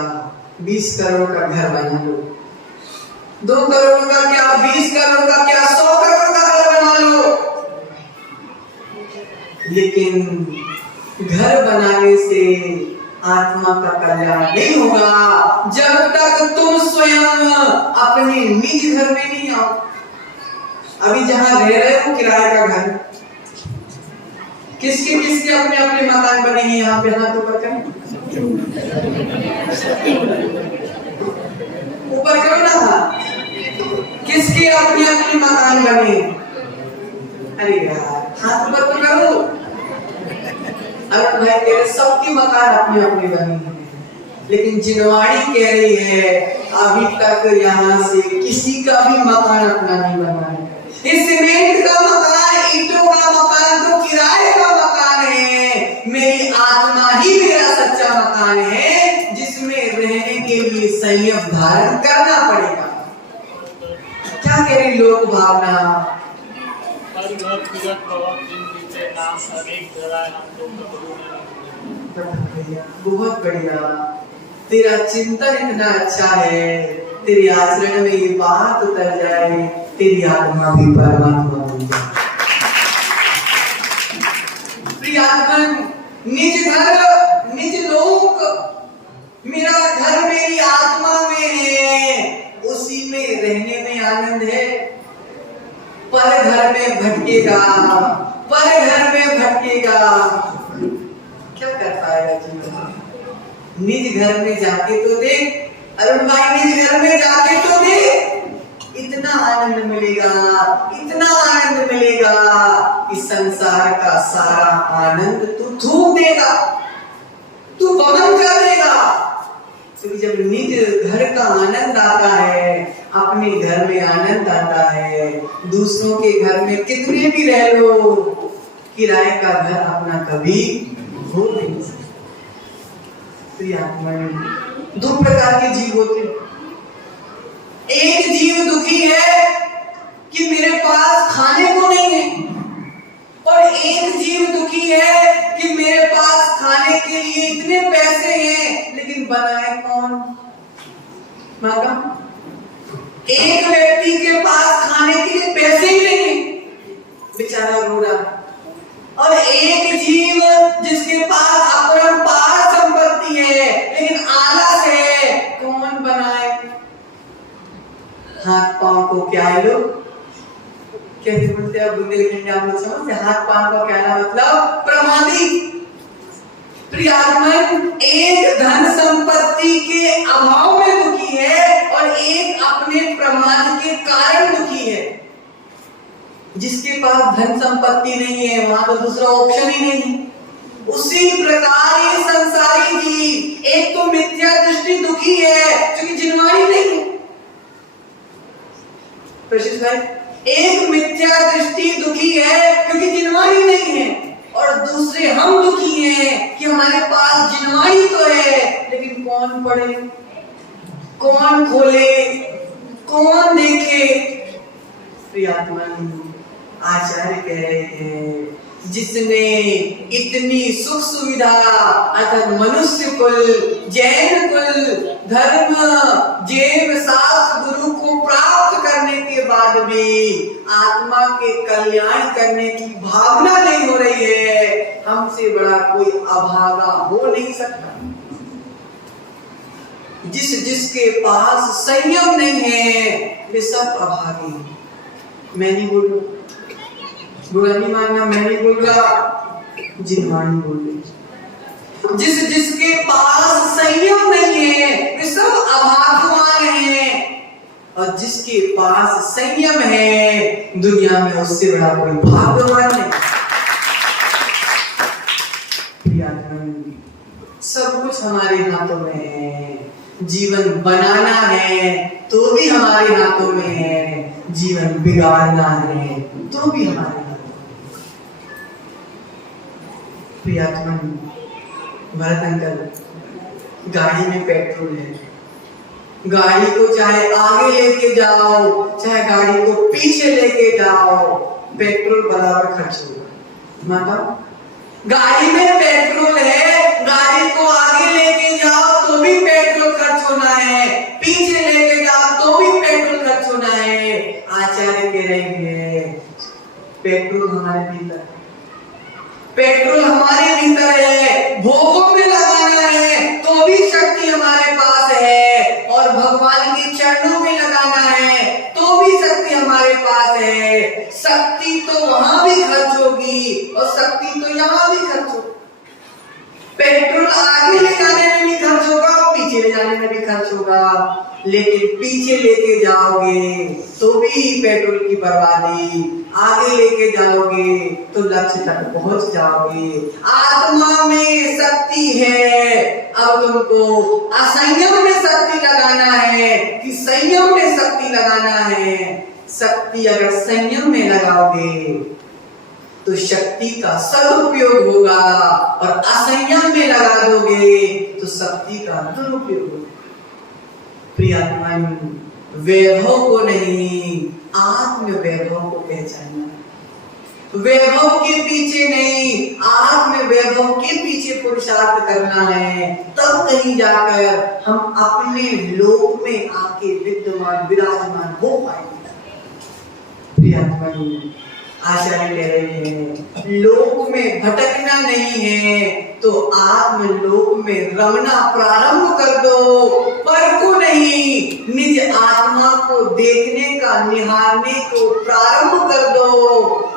20 करोड़ का घर बना लो, 2 करोड़ का क्या 20 करोड़ का क्या 100 करोड़ का घर बना लो, लेकिन घर बनाने से आत्मा का कल्याण नहीं होगा जब तक तुम स्वयं अपने निज घर में नहीं आओ। अभी जहां रह रहे हो किराए का घर, किसके किसके अपने अपने मकान बने हैं यहाँ पे, हाथ ऊपर करें, ऊपर करो ना, किसके अपने अपने मकान बने? अरे यार हाथ ऊपर तो करो। अरे भाई तेरे सबके मकान अपने अपने बने हैं, लेकिन जिनवाणी कह रही है अभी तक यहाँ से किसी का भी मकान अपना नहीं बना है। इस सीमेंट का मकान, ईंटों का मकान तो किराए का मकान है। मेरी आत्मा ही मेरा सच्चा मकान है, जिसमें रहने के लिए संयम धारण करना पड़ेगा। क्या कह रही लोक भावना? बहुत बढ़िया, तेरा चिंतन इतना अच्छा है, तेरी आचरण में ये बात उतर जाए, तेरी आत्मा भी परमात्मा बन जाए। प्रियात्मन, निज घर निज लोक, मेरा घर मेरी आत्मा में है, उसी में रहने में आनंद है। पर घर में भटकेगा, पर घर में भटकेगा, क्या कर पाएगा जीवन? निज घर में जाके तो देख, अरुण भाई निज घर में जाके तो देख, इतना आनंद मिलेगा, इतना आनंद मिलेगा कि संसार का सारा आनंद तू थूक देगा, तू बमन कर देगा। क्योंकि जब निज घर का आनंद आता है, अपने घर में आनंद आता है, दूसरों के घर में कितने भी रह लो, किराए का घर अपना कभी हो नहीं सकता। तो 2 प्रकार के जीव होते हैं। एक जीव दुखी है कि मेरे पास खाने को नहीं है, और एक जीव दुखी है कि मेरे पास खाने के लिए इतने पैसे हैं, लेकिन बनाए कौन? माता, एक व्यक्ति के पास खाने के लिए पैसे ही नहीं, बेचारा रो रहा, और एक जीव जिसके पास अपरंपार संपत्ति है लेकिन आलस है, कौन बनाए? हाथ कैसे बोलते हैं बुंदेलखंडी आप लोग समझते? हाथ पांव का कहना मतलब प्रमादी। प्रियात्मन, एक धन संपत्ति के अभाव में दुखी है और एक अपने प्रमाद के कारण दुखी है। जिसके पास धन संपत्ति नहीं है वहां तो दूसरा ऑप्शन ही नहीं। उसी प्रकार ये संसारी जीव, एक तो मिथ्या दृष्टि दुखी है क्योंकि जिनवाणी नहीं है। प्रशिष भाई, एक मिथ्या दृष्टि दुखी है क्योंकि जिनवाणी नहीं है, और दूसरे हम दुखी हैं कि हमारे पास जिनवाणी तो है लेकिन कौन पढ़े, कौन खोले, कौन देखे। प्रियात्मन, आचार्य कह रहे हैं जिसने इतनी सुख सुविधा अर्थात मनुष्य कुल, जैन कुल, धर्म, जेव, शास्त्र, गुरु को प्राप्त करने के बाद भी आत्मा के कल्याण करने की भावना नहीं हो रही है, हमसे बड़ा कोई अभागा हो नहीं सकता। जिसके पास संयम नहीं है वे सब अभागे। मैं नहीं बोल रहा, बुरा नहीं मानना, मैं नहीं बोल रहा, जिनवाणी बोल रही। जिसके पास संयम नहीं है वे सब अभागवान हैं, और जिसके पास संयम है दुनिया में उससे बड़ा कोई भाग्यवान नहीं। सब कुछ हमारे हाथों में है। जीवन बनाना है तो भी हमारे हाथों में है, जीवन बिगाड़ना है तो भी हमारे हाथों में। प्रियात्मन, भरत अंकल, गाड़ी में पेट्रोल है, गाड़ी को चाहे आगे लेके जाओ चाहे गाड़ी को पीछे लेके जाओ पेट्रोल बराबर खर्च होगा। मतलब गाड़ी में पेट्रोल है, गाड़ी को आगे लेके जाओ तो भी पेट्रोल खर्च होना है, पीछे लेके जाओ तो भी पेट्रोल खर्च होना है। आचार्य कह रहे हैं पेट्रोल हमारे भीतर, पेट्रोल हमारे भीतर है, भोगों में लगाना है तो भी शक्ति हमारे पास है, और भगवान के चरणों में लगाना है तो भी शक्ति हमारे पास है। शक्ति तो वहां भी खर्च होगी और शक्ति तो यहाँ भी खर्च होगी। पेट्रोल आगे ले जाने में भी खर्च होगा और पीछे ले जाने में भी खर्च होगा, लेकिन पीछे लेके जाओगे तो भी पेट्रोल की बर्बादी, आगे लेके जाओगे तो लक्ष्य तक पहुंच जाओगे। आत्मा में शक्ति है, अब तुमको असंयम में शक्ति लगाना है कि संयम में शक्ति लगाना है। शक्ति अगर संयम में लगाओगे तो शक्ति का सदुपयोग होगा, और असंयम में लगा दोगे तो शक्ति का दुरुपयोग होगा। प्रियात्मन, वैभव को नहीं आत्म वैभव को पहचानना, वैभव के पीछे नहीं आत्म वैभव के पीछे पुरुषार्थ करना है, तब कहीं जाकर हम अपने लोक में आके विद्यमान विराजमान हो पाएंगे। प्रियात्मन, आचार्य कह रहे हैं लोक में भटकना नहीं है तो आत्मलोक में रमना प्रारंभ कर दो, पर को नहीं निज आत्मा को देखने का, निहारने को प्रारंभ कर दो,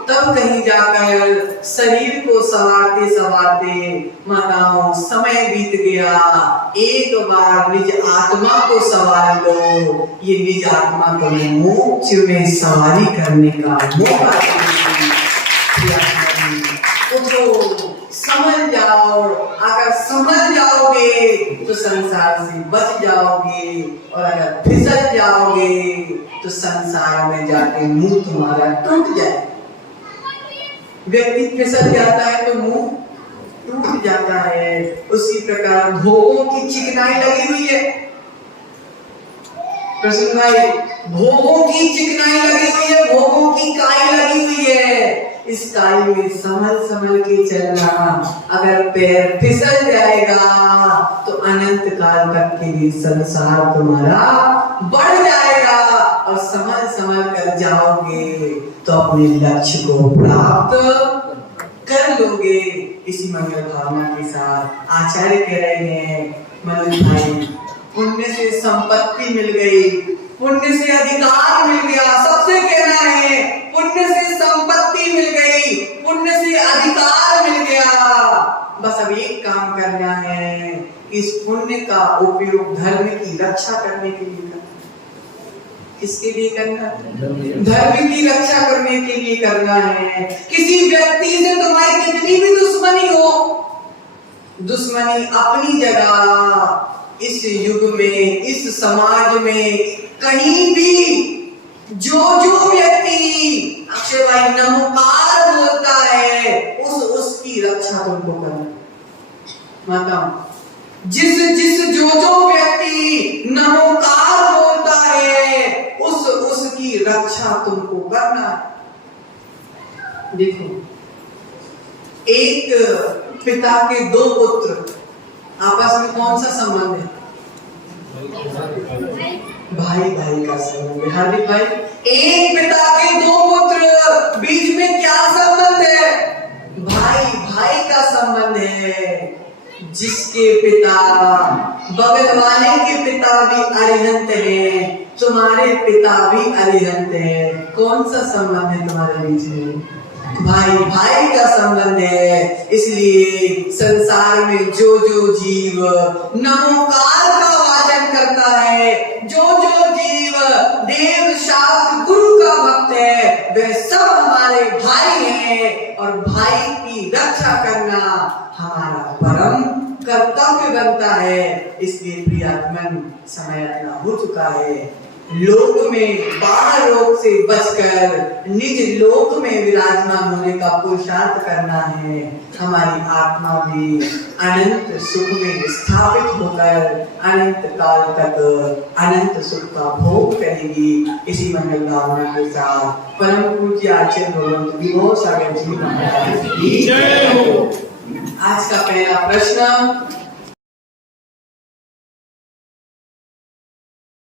तब कहीं जाकर शरीर को संवारते संवारते मानो समय बीत गया। एक बार निज आत्मा को संवार लो, ये निज आत्मा को मोक्ष में सवारी करने का मौका। समझ जाओ, अगर समझ जाओगे तो संसार से बच जाओगे, और अगर फिसल जाओगे तो संसार में जाके मुंह तुम्हारा टूट जाए। व्यक्ति फिसल जाता है तो मुंह टूट जाता है, उसी प्रकार भोगों की चिकनाई लगी हुई है। प्रसन्न भाई, भोगों की चिकनाई लगी हुई है, भोगों की काई लगी हुई है। इस काई में संभल संभल के चलना, अगर पैर फिसल जाएगा तो अनंत काल तक के लिए संसार तुम्हारा बढ़ जाएगा, और संभल संभल कर जाओगे तो अपने लक्ष्य को प्राप्त कर लोगे। इसी मंगल भावना के साथ आचार्य कह रहे हैं मनोज भाई, पुण्य से संपत्ति मिल गई, पुण्य से अधिकार मिल गया। सबसे कहना है पुण्य से सोने का उपयोग धर्म की रक्षा करने के लिए करना। किसके लिए करना? धर्म की रक्षा करने के लिए करना है। किसी व्यक्ति से तुम्हारी कितनी भी दुश्मनी हो, दुश्मनी अपनी जगह, इस युग में, इस समाज में, कहीं भी जो व्यक्ति अक्षय भाई नमोकार बोलता है, उसकी रक्षा तुमको करना। माता, जो व्यक्ति नमोकार बोलता है, उसकी रक्षा तुमको करना। देखो, एक पिता के दो पुत्र आपस में कौन सा संबंध है? भाई भाई का संबंध है। हार्दिक भाई, एक पिता के दो पुत्र, बीच में क्या संबंध है? भाई भाई का संबंध है। जिसके पिता, बगल वाले के पिता भी अरिहंत हैं, तुम्हारे पिता भी अरिहंत हैं, कौन सा संबंध है तुम्हारे बीच में? भाई भाई का संबंध है। इसलिए संसार में जो जीव नमोकार का वाचन करता है, जो जीव देव शास्त्र गुरु का भक्त है, वे सब हमारे भाई हैं और भाई की रक्षा करना हमारा परम कर्तव्य बनता है। इसलिए प्रियात्मन, समय अपना हो चुका है। लोक में बाहर रोग से बचकर निज लोक में विराजमान होने का पुरुषार्थ करना है। हमारी आत्मा भी अनंत सुख में स्थापित होकर अनंत काल तक अनंत सुख का भोग करेगी। इसी मंगल भावना के साथ परम पूज्य आचार्य भगवंत विभो सागर जी महाराज की जय हो। आज का पहला प्रश्न,